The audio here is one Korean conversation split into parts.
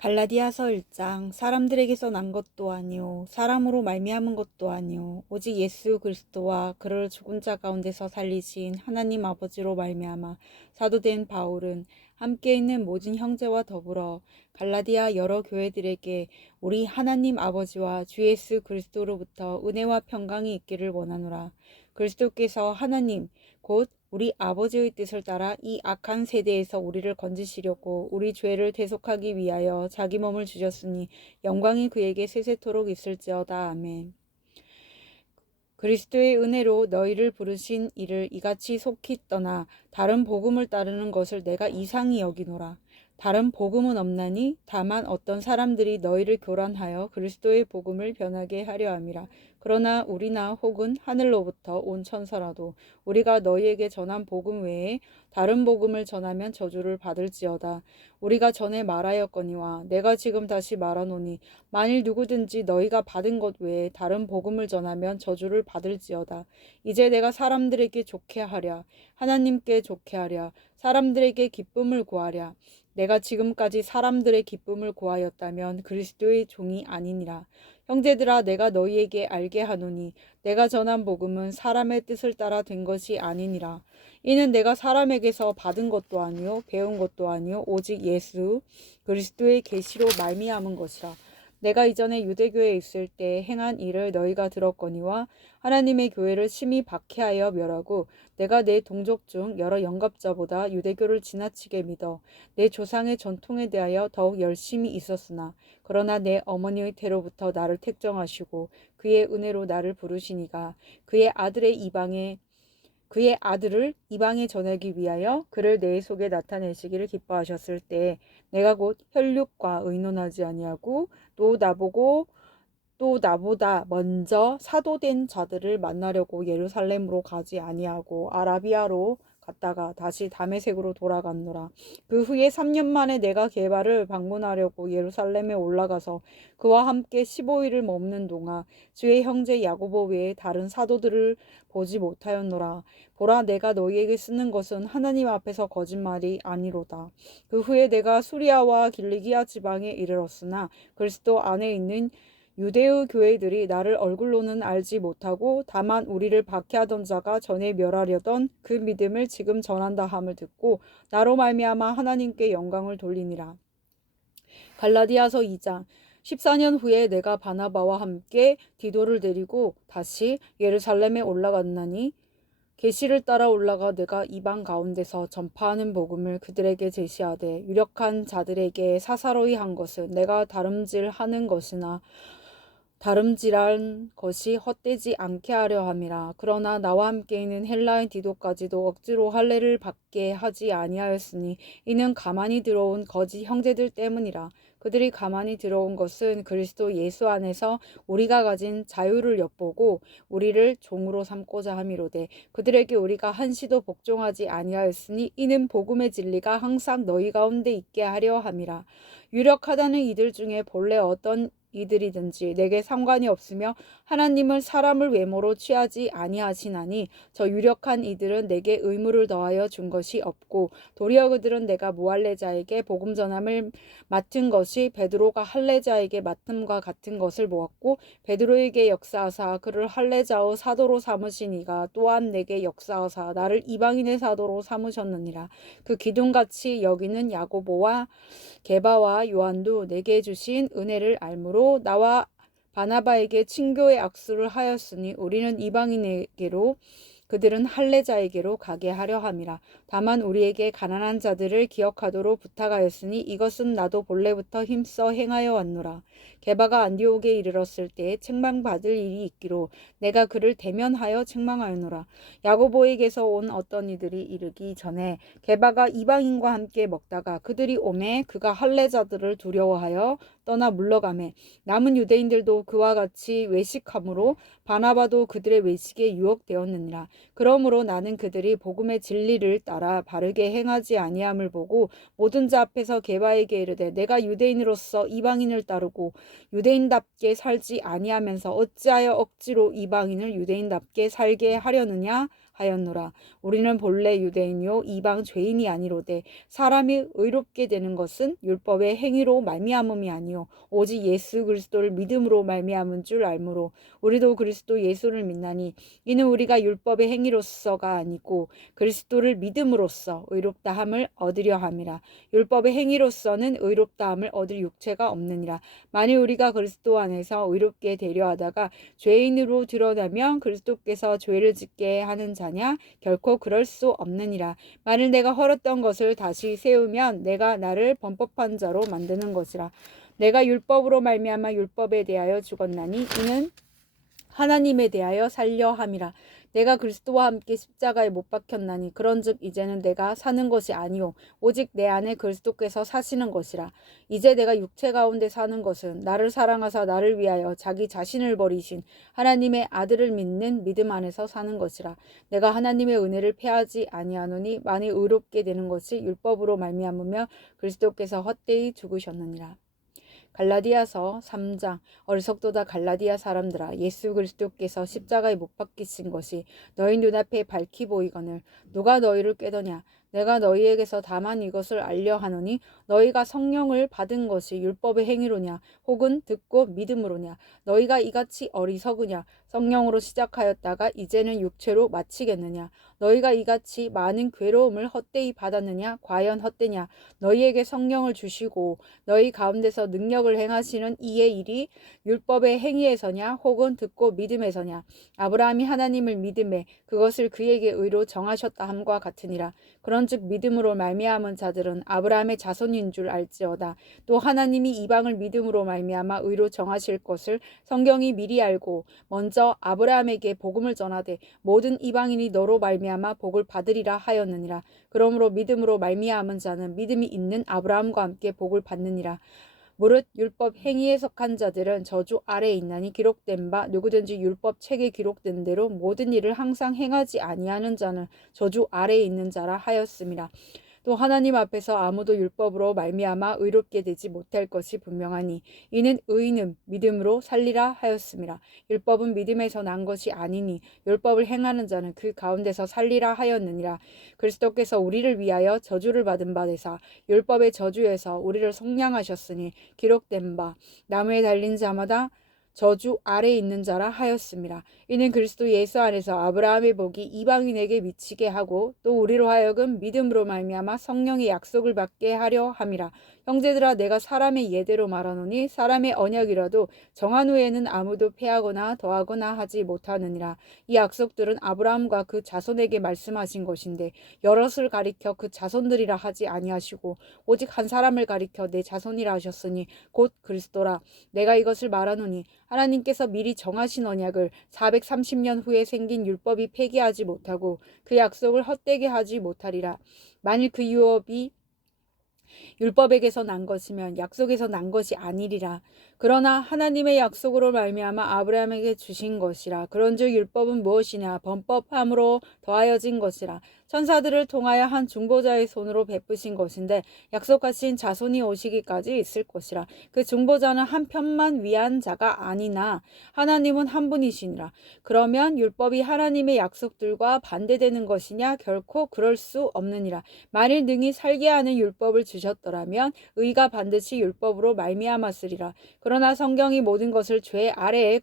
갈라디아서 1장. 사람들에게서 난 것도 아니요 사람으로 말미암은 것도 아니요 오직 예수 그리스도와 그를 죽은 자 가운데서 살리신 하나님 아버지로 말미암아 사도된 바울은 함께 있는 모든 형제와 더불어 갈라디아 여러 교회들에게 우리 하나님 아버지와 주 예수 그리스도로부터 은혜와 평강이 있기를 원하노라. 그리스도께서 하나님 곧 우리 아버지의 뜻을 따라 이 악한 세대에서 우리를 건지시려고 우리 죄를 대속하기 위하여 자기 몸을 주셨으니 영광이 그에게 세세토록 있을지어다. 아멘. 그리스도의 은혜로 너희를 부르신 이를 이같이 속히 떠나 다른 복음을 따르는 것을 내가 이상히 여기노라. 다른 복음은 없나니 다만 어떤 사람들이 너희를 교란하여 그리스도의 복음을 변하게 하려 함이라. 그러나 우리나 혹은 하늘로부터 온 천사라도 우리가 너희에게 전한 복음 외에 다른 복음을 전하면 저주를 받을지어다. 우리가 전에 말하였거니와 내가 지금 다시 말하노니 만일 누구든지 너희가 받은 것 외에 다른 복음을 전하면 저주를 받을지어다. 이제 내가 사람들에게 좋게 하랴, 하나님께 좋게 하랴, 사람들에게 기쁨을 구하랴. 내가 지금까지 사람들의 기쁨을 구하였다면 그리스도의 종이 아니니라. 형제들아, 내가 너희에게 알게 하노니 내가 전한 복음은 사람의 뜻을 따라 된 것이 아니니라. 이는 내가 사람에게서 받은 것도 아니요 배운 것도 아니요 오직 예수 그리스도의 계시로 말미암은 것이라. 내가 이전에 유대교에 있을 때 행한 일을 너희가 들었거니와 하나님의 교회를 심히 박해하여 멸하고 내가 내 동족 중 여러 영갑자보다 유대교를 지나치게 믿어 내 조상의 전통에 대하여 더욱 열심히 있었으나 그러나 내 어머니의 태로부터 나를 택정하시고 그의 은혜로 나를 부르시니가 그의 아들을 이방에 전하기 위하여 그를 내 속에 나타내시기를 기뻐하셨을 때 내가 곧 혈육과 의논하지 아니하고 또 나보다 먼저 사도된 자들을 만나려고 예루살렘으로 가지 아니하고 아라비아로 갔다가 다시 다메섹으로 돌아갔노라. 그 후에 3년 만에 내가 게바를 방문하려고 예루살렘에 올라가서 그와 함께 15일을 머무는 동안 주의 형제 야고보 외에 다른 사도들을 보지 못하였노라. 보라, 내가 너희에게 쓰는 것은 하나님 앞에서 거짓말이 아니로다. 그 후에 내가 수리아와 길리기아 지방에 이르렀으나 그리스도 안에 있는 유대의 교회들이 나를 얼굴로는 알지 못하고 다만 우리를 박해하던 자가 전에 멸하려던 그 믿음을 지금 전한다 함을 듣고 나로 말미암아 하나님께 영광을 돌리니라. 갈라디아서 2장. 14년 후에 내가 바나바와 함께 디도를 데리고 다시 예루살렘에 올라갔나니 계시를 따라 올라가 내가 이방 가운데서 전파하는 복음을 그들에게 제시하되 유력한 자들에게 사사로이 한 것은 내가 다름질하는 것이나 다름질한 것이 헛되지 않게 하려 함이라. 그러나 나와 함께 있는 헬라인 디도까지도 억지로 할례를 받게 하지 아니하였으니 이는 가만히 들어온 거짓 형제들 때문이라. 그들이 가만히 들어온 것은 그리스도 예수 안에서 우리가 가진 자유를 엿보고 우리를 종으로 삼고자 함이로되 그들에게 우리가 한시도 복종하지 아니하였으니 이는 복음의 진리가 항상 너희 가운데 있게 하려 함이라. 유력하다는 이들 중에 본래 어떤 이들이든지 내게 상관이 없으며 하나님은 사람을 외모로 취하지 아니하시나니 저 유력한 이들은 내게 의무를 더하여 준 것이 없고 도리어 그들은 내가 무할례자에게 복음 전함을 맡은 것이 베드로가 할례자에게 맡음과 같은 것을 모았고 베드로에게 역사하사 그를 할례자의 사도로 삼으시니가 또한 내게 역사하사 나를 이방인의 사도로 삼으셨느니라. 그 기둥같이 여기는 야고보와 게바와 요한도 내게 주신 은혜를 알므로 나와 바나바에게 친교의 악수를 하였으니 우리는 이방인에게로 그들은 할례자에게로 가게 하려 함이라. 다만 우리에게 가난한 자들을 기억하도록 부탁하였으니 이것은 나도 본래부터 힘써 행하여 왔노라. 게바가 안디옥에 이르렀을 때 책망받을 일이 있기로 내가 그를 대면하여 책망하였노라. 야고보에게서 온 어떤 이들이 이르기 전에 게바가 이방인과 함께 먹다가 그들이 오매 그가 할례자들을 두려워하여 떠나 물러가매 남은 유대인들도 그와 같이 외식함으로 바나바도 그들의 외식에 유혹되었느니라. 그러므로 나는 그들이 복음의 진리를 따라 바르게 행하지 아니함을 보고 모든 자 앞에서 게바에게 이르되 내가 유대인으로서 이방인을 따르고 유대인답게 살지 아니하면서 어찌하여 억지로 이방인을 유대인답게 살게 하려느냐 하였노라. 우리는 본래 유대인이요 이방 죄인이 아니로되 사람이 의롭게 되는 것은 율법의 행위로 말미암음이 아니요 오직 예수 그리스도를 믿음으로 말미암은 줄 알므로 우리도 그리스도 예수를 믿나니 이는 우리가 율법의 행위로서가 아니고 그리스도를 믿음으로써 의롭다함을 얻으려 함이라. 율법의 행위로서는 의롭다함을 얻을 육체가 없느니라. 만일 우리가 그리스도 안에서 의롭게 되려 하다가 죄인으로 드러나면 그리스도께서 죄를 짓게 하는 자냐? 결코 그럴 수 없느니라. 만일 내가 헐었던 것을 다시 세우면 내가 나를 범법한 자로 만드는 것이라. 내가 율법으로 말미암아 율법에 대하여 죽었나니 이는 하나님에 대하여 살려 함이라. 내가 그리스도와 함께 십자가에 못 박혔나니 그런즉 이제는 내가 사는 것이 아니요 오직 내 안에 그리스도께서 사시는 것이라. 이제 내가 육체 가운데 사는 것은 나를 사랑하사 나를 위하여 자기 자신을 버리신 하나님의 아들을 믿는 믿음 안에서 사는 것이라. 내가 하나님의 은혜를 패하지 아니하노니 만일 의롭게 되는 것이 율법으로 말미암으며 그리스도께서 헛되이 죽으셨느니라. 갈라디아서 3장. 어리석도다 갈라디아 사람들아, 예수 그리스도께서 십자가에 못 박히신 것이 너희 눈앞에 밝히 보이거늘 누가 너희를 꾀더냐? 내가 너희에게서 다만 이것을 알려 하노니 너희가 성령을 받은 것이 율법의 행위로냐 혹은 듣고 믿음으로냐? 너희가 이같이 어리석으냐? 성령으로 시작하였다가 이제는 육체로 마치겠느냐? 너희가 이같이 많은 괴로움을 헛되이 받았느냐? 과연 헛되냐? 너희에게 성령을 주시고 너희 가운데서 능력을 행하시는 이의 일이 율법의 행위에서냐 혹은 듣고 믿음에서냐? 아브라함이 하나님을 믿음에 그것을 그에게 의로 정하셨다 함과 같으니라. 그런즉 믿음으로 말미암은 자들은 아브라함의 자손인 줄 알지어다. 또 하나님이 이방을 믿음으로 말미암아 의로 정하실 것을 성경이 미리 알고 먼저 아브라함에게 복음을 전하되 모든 이방인이 너로 말미암아 복을 받으리라 하였느니라. 그러므로 믿음으로 말미암은 자는 믿음이 있는 아브라함과 함께 복을 받느니라. 무릇 율법 행위에 속한 자들은 저주 아래에 있나니 기록된 바 누구든지 율법 책에 기록된 대로 모든 일을 항상 행하지 아니하는 자는 저주 아래에 있는 자라 하였음이라. 또 하나님 앞에서 아무도 율법으로 말미암아 의롭게 되지 못할 것이 분명하니 이는 의인은 믿음으로 살리라 하였음이라. 율법은 믿음에서 난 것이 아니니 율법을 행하는 자는 그 가운데서 살리라 하였느니라. 그리스도께서 우리를 위하여 저주를 받은 바 되사 율법의 저주에서 우리를 속량하셨으니 기록된 바 나무에 달린 자마다 저주 아래에 있는 자라 하였음이라. 이는 그리스도 예수 안에서 아브라함의 복이 이방인에게 미치게 하고 또 우리로 하여금 믿음으로 말미암아 성령의 약속을 받게 하려 함이라. 형제들아, 내가 사람의 예대로 말하노니 사람의 언약이라도 정한 후에는 아무도 패하거나 더하거나 하지 못하느니라. 이 약속들은 아브라함과 그 자손에게 말씀하신 것인데 여럿을 가리켜 그 자손들이라 하지 아니하시고 오직 한 사람을 가리켜 내 자손이라 하셨으니 곧 그리스도라. 내가 이것을 말하노니 하나님께서 미리 정하신 언약을 430년 후에 생긴 율법이 폐기하지 못하고 그 약속을 헛되게 하지 못하리라. 만일 그 유업이 율법에게서 난 것이면 약속에서 난 것이 아니리라. 그러나 하나님의 약속으로 말미암아 아브라함에게 주신 것이라. 그런즉 율법은 무엇이냐? 범법함으로 더하여진 것이라. 천사들을 통하여 한 중보자의 손으로 베푸신 것인데 약속하신 자손이 오시기까지 있을 것이라. 그 중보자는 한 편만 위한 자가 아니나 하나님은 한 분이시니라. 그러면 율법이 하나님의 약속들과 반대되는 것이냐? 결코 그럴 수 없느니라. 만일 능히 살게 하는 율법을 주셨더라면 의가 반드시 율법으로 말미암았으리라. 그러나 성경이 모든 것을 죄 아래에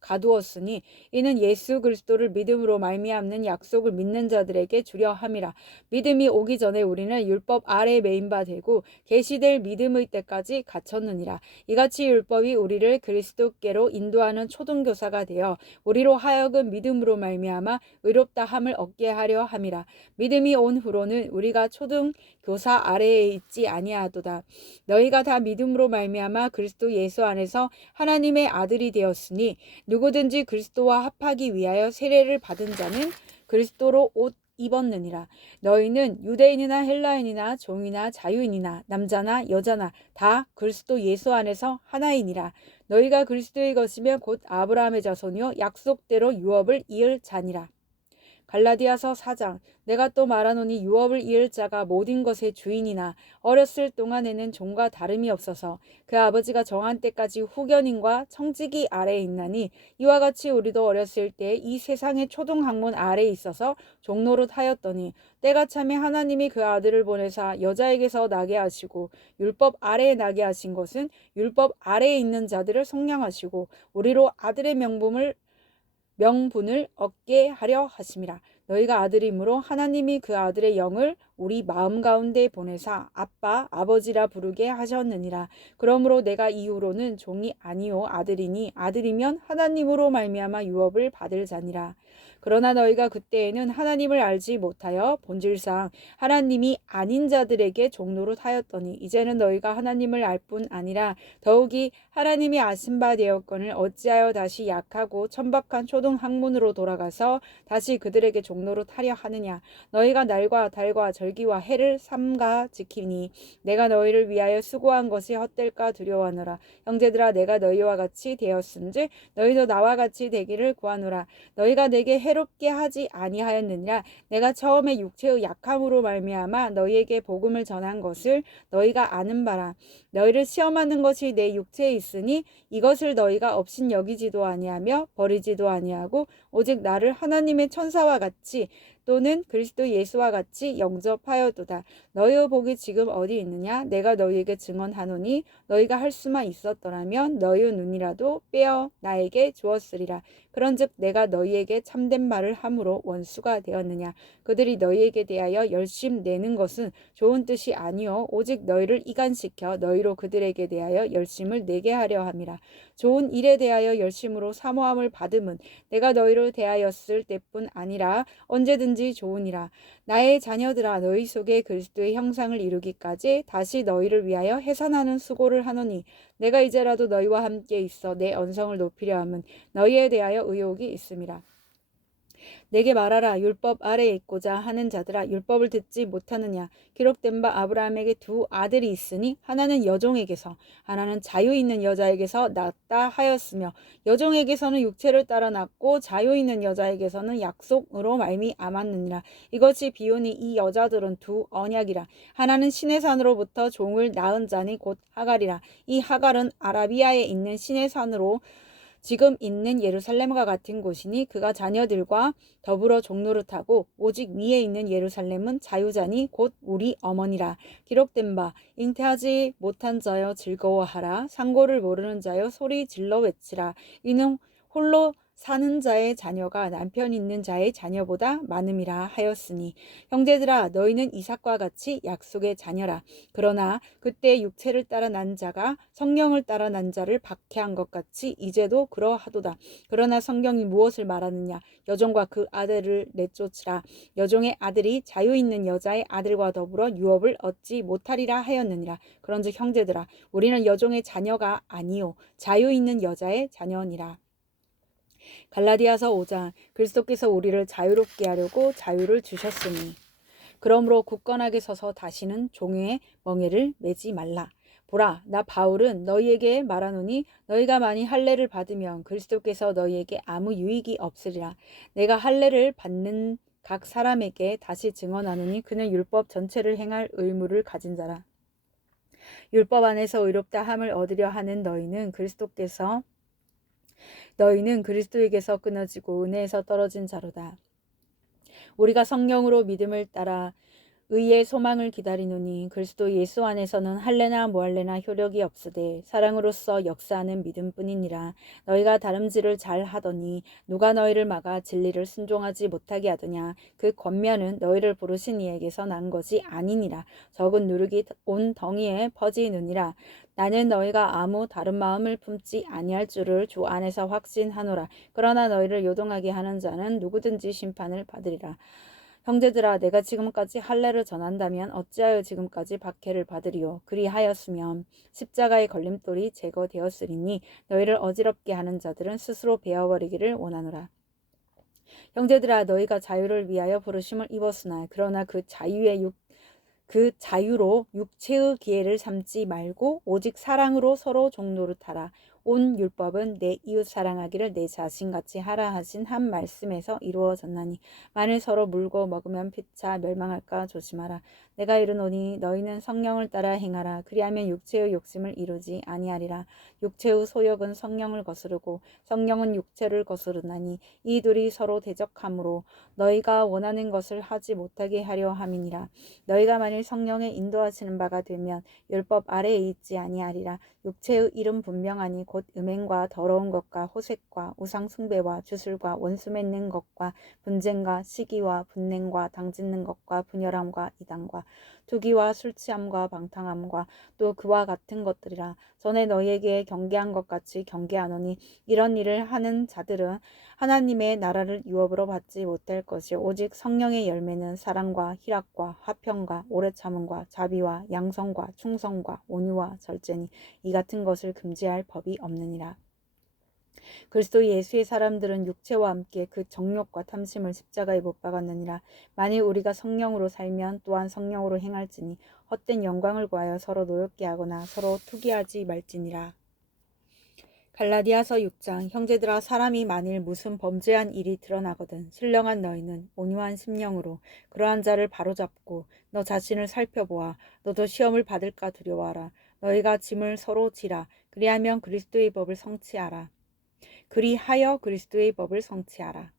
가두었으니 이는 예수 그리스도를 믿음으로 말미암는 약속을 믿는 자들에게 주려 함이라. 믿음이 오기 전에 우리는 율법 아래에 매인 바 되고 계시될 믿음의 때까지 갇혔느니라. 이같이 율법이 우리를 그리스도께로 인도하는 초등교사가 되어 우리로 하여금 믿음으로 말미암아 의롭다함을 얻게 하려 함이라. 믿음이 온 후로는 우리가 초등교사 아래에 있지 아니하도다. 너희가 다 믿음으로 말미암아 그리스도 예수 안에서 하나님의 아들이 되었으니 누구든지 그리스도와 합하기 위하여 세례를 받은 자는 그리스도로 옷 입었느니라. 너희는 유대인이나 헬라인이나 종이나 자유인이나 남자나 여자나 다 그리스도 예수 안에서 하나이니라. 너희가 그리스도의 것이면 곧 아브라함의 자손이요 약속대로 유업을 이을 자니라. 갈라디아서 4장. 내가 또 말하노니 유업을 이을 자가 모든 것의 주인이나 어렸을 동안에는 종과 다름이 없어서 그 아버지가 정한 때까지 후견인과 청지기 아래에 있나니 이와 같이 우리도 어렸을 때 이 세상의 초등학문 아래에 있어서 종노릇 하였더니 때가 차매 하나님이 그 아들을 보내사 여자에게서 나게 하시고 율법 아래에 나게 하신 것은 율법 아래에 있는 자들을 속량하시고 우리로 아들의 명분을 얻게 하려 하심이라. 너희가 아들이므로 하나님이 그 아들의 영을 우리 마음 가운데 보내사 아빠 아버지라 부르게 하셨느니라. 그러므로 내가 이후로는 종이 아니요 아들이니 아들이면 하나님으로 말미암아 유업을 받을 자니라. 그러나 너희가 그때에는 하나님을 알지 못하여 본질상 하나님이 아닌 자들에게 종노릇 하였더니 이제는 너희가 하나님을 알 뿐 아니라 더욱이 하나님이 아신 바 되었거늘 어찌하여 다시 약하고 천박한 초등학문으로 돌아가서 다시 그들에게 종노릇 하려 하느냐. 너희가 날과 달과 절기와 해를 삼가 지키니 내가 너희를 위하여 수고한 것이 헛될까 두려워하노라. 형제들아 내가 너희와 같이 되었은즉 너희도 나와 같이 되기를 구하노라. 너희가 내게 해롭게 하지 아니하였느니라. 내가 처음에 육체의 약함으로 말미암아 너희에게 복음을 전한 것을 너희가 아는 바라. 너희를 시험하는 것이 내 육체에 있으니 이것을 너희가 업신 여기지도 아니하며 버리지도 아니하고 오직 나를 하나님의 천사와 같이 또는 그리스도 예수와 같이 영접하여도다. 너희의 복이 지금 어디 있느냐? 내가 너희에게 증언하노니 너희가 할 수만 있었더라면 너희의 눈이라도 빼어 나에게 주었으리라. 그런즉 내가 너희에게 참된 말을 함으로 원수가 되었느냐? 그들이 너희에게 대하여 열심 내는 것은 좋은 뜻이 아니요 오직 너희를 이간시켜 너희로 그들에게 대하여 열심을 내게 하려 함이라. 좋은 일에 대하여 열심으로 사모함을 받음은 내가 너희를 대하였을 때뿐 아니라 언제든지 좋으니라. 나의 자녀들아 너희 속에 그리스도의 형상을 이루기까지 다시 너희를 위하여 해산하는 수고를 하노니 내가 이제라도 너희와 함께 있어 내 언성을 높이려 함은 너희에 대하여 의혹이 있음이라. 내게 말하라. 율법 아래에 있고자 하는 자들아 율법을 듣지 못하느냐. 기록된 바 아브라함에게 두 아들이 있으니 하나는 여종에게서 하나는 자유 있는 여자에게서 낳았다 하였으며 여종에게서는 육체를 따라 낳고 자유 있는 여자에게서는 약속으로 말미암았느니라. 이것이 비유니 이 여자들은 두 언약이라. 하나는 시내산으로부터 종을 낳은 자니 곧 하갈이라. 이 하갈은 아라비아에 있는 시내산으로 지금 있는 예루살렘과 같은 곳이니 그가 자녀들과 더불어 종노릇하고 오직 위에 있는 예루살렘은 자유자니 곧 우리 어머니라. 기록된 바 잉태하지 못한 자여 즐거워하라. 상고를 모르는 자여 소리 질러 외치라. 이는 홀로 사는 자의 자녀가 남편 있는 자의 자녀보다 많음이라 하였으니 형제들아 너희는 이삭과 같이 약속의 자녀라. 그러나 그때 육체를 따라 난 자가 성령을 따라 난 자를 박해한 것 같이 이제도 그러하도다. 그러나 성경이 무엇을 말하느냐. 여종과 그 아들을 내쫓으라. 여종의 아들이 자유 있는 여자의 아들과 더불어 유업을 얻지 못하리라 하였느니라. 그런즉 형제들아 우리는 여종의 자녀가 아니요 자유 있는 여자의 자녀니라. 갈라디아서 5장. 그리스도께서 우리를 자유롭게 하려고 자유를 주셨으니 그러므로 굳건하게 서서 다시는 종의 멍에를 매지 말라. 보라 나 바울은 너희에게 말하노니 너희가 만일 할례를 받으면 그리스도께서 너희에게 아무 유익이 없으리라. 내가 할례를 받는 각 사람에게 다시 증언하노니 그는 율법 전체를 행할 의무를 가진 자라. 율법 안에서 의롭다 함을 얻으려 하는 너희는 그리스도에게서 끊어지고 은혜에서 떨어진 자로다. 우리가 성령으로 믿음을 따라 의의 소망을 기다리노니 그리스도 예수 안에서는 할례나 무할례나 효력이 없으되 사랑으로서 역사하는 믿음뿐이니라. 너희가 다름질을 잘 하더니 누가 너희를 막아 진리를 순종하지 못하게 하더냐. 그 권면은 너희를 부르신 이에게서 난 것이 아니니라. 적은 누룩이 온 덩이에 퍼지느니라. 나는 너희가 아무 다른 마음을 품지 아니할 줄을 주 안에서 확신하노라. 그러나 너희를 요동하게 하는 자는 누구든지 심판을 받으리라. 형제들아 내가 지금까지 할례를 전한다면 어찌하여 지금까지 박해를 받으리요. 그리하였으면 십자가의 걸림돌이 제거되었으리니 너희를 어지럽게 하는 자들은 스스로 베어버리기를 원하노라. 형제들아 너희가 자유를 위하여 부르심을 입었으나 그러나 그 자유로 육체의 기회를 삼지 말고 오직 사랑으로 서로 종노릇하라. 온 율법은 내 이웃 사랑하기를 내 자신같이 하라 하신 한 말씀에서 이루어졌나니 만일 서로 물고 먹으면 피차 멸망할까 조심하라. 내가 이르노니 너희는 성령을 따라 행하라. 그리하면 육체의 욕심을 이루지 아니하리라. 육체의 소욕은 성령을 거스르고 성령은 육체를 거스르나니 이 둘이 서로 대적하므로 너희가 원하는 것을 하지 못하게 하려 함이니라. 너희가 만일 성령의 인도하시는 바가 되면 율법 아래에 있지 아니하리라. 육체의 일은 분명하니 곧 음행과 더러운 것과 호색과 우상 숭배와 주술과 원수 맺는 것과 분쟁과 시기와 분냉과 당짓는 것과 분열함과 이단과 투기와 술 취함과 방탕함과 또 그와 같은 것들이라. 전에 너희에게 경계한 것 같이 경계하노니 이런 일을 하는 자들은 하나님의 나라를 유업으로 받지 못할 것이요 오직 성령의 열매는 사랑과 희락과 화평과 오래 참음과 자비와 양성과 충성과 온유와 절제니 이 같은 것을 금지할 법이 없느니라. 그리스도 예수의 사람들은 육체와 함께 그 정욕과 탐심을 십자가에 못 박았느니라. 만일 우리가 성령으로 살면 또한 성령으로 행할지니 헛된 영광을 구하여 서로 노엽게 하거나 서로 투기하지 말지니라. 갈라디아서 6장. 형제들아, 사람이 만일 무슨 범죄한 일이 드러나거든 신령한 너희는 온유한 심령으로 그러한 자를 바로잡고 너 자신을 살펴보아. 너도 시험을 받을까 두려워하라. 너희가 짐을 서로 지라. 그리하여 그리스도의 법을 성취하라.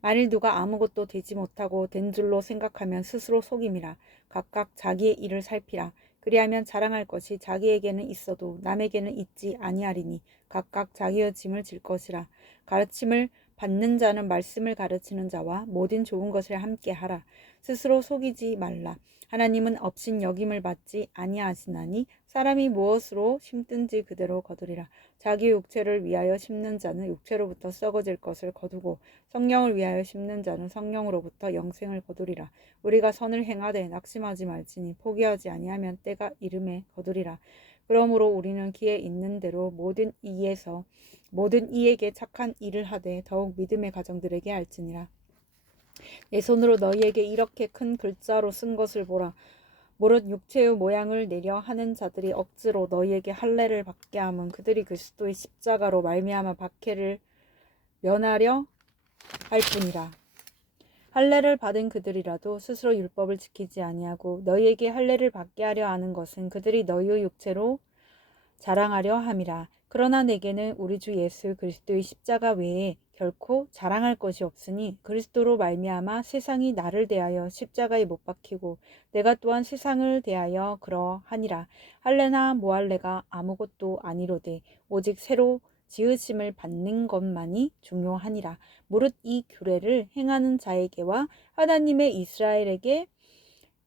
만일 누가 아무것도 되지 못하고 된 줄로 생각하면 스스로 속임이라. 각각 자기의 일을 살피라. 그리하면 자랑할 것이 자기에게는 있어도 남에게는 있지 아니하리니 각각 자기의 짐을 질 것이라. 가르침을 받는 자는 말씀을 가르치는 자와 모든 좋은 것을 함께 하라. 스스로 속이지 말라. 하나님은 업신 여김을 받지 아니하시나니 사람이 무엇으로 심든지 그대로 거두리라. 자기 육체를 위하여 심는 자는 육체로부터 썩어질 것을 거두고 성령을 위하여 심는 자는 성령으로부터 영생을 거두리라. 우리가 선을 행하되 낙심하지 말지니 포기하지 아니하면 때가 이름에 거두리라. 그러므로 우리는 기에 있는 대로 모든 이에게 착한 일을 하되 더욱 믿음의 가정들에게 할지니라. 내 손으로 너희에게 이렇게 큰 글자로 쓴 것을 보라. 무릇 육체의 모양을 내려 하는 자들이 억지로 너희에게 할례를 받게 함은 그들이 그리스도의 십자가로 말미암아 박해를 면하려 할 뿐이라. 할례를 받은 그들이라도 스스로 율법을 지키지 아니하고 너희에게 할례를 받게 하려 하는 것은 그들이 너희의 육체로 자랑하려 함이라. 그러나 내게는 우리 주 예수 그리스도의 십자가 외에 결코 자랑할 것이 없으니 그리스도로 말미암아 세상이 나를 대하여 십자가에 못 박히고 내가 또한 세상을 대하여 그러하니라. 할례나 무할례가 아무것도 아니로되 오직 새로 지으심을 받는 것만이 중요하니라. 무릇 이 규례를 행하는 자에게와 하나님의 이스라엘에게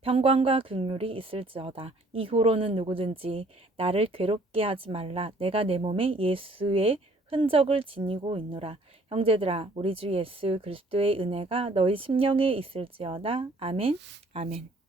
평강과 긍휼이 있을지어다. 이후로는 누구든지 나를 괴롭게 하지 말라. 내가 내 몸에 예수의 흔적을 지니고 있노라. 형제들아, 우리 주 예수 그리스도의 은혜가 너희 심령에 있을지어다. 아멘. 아멘.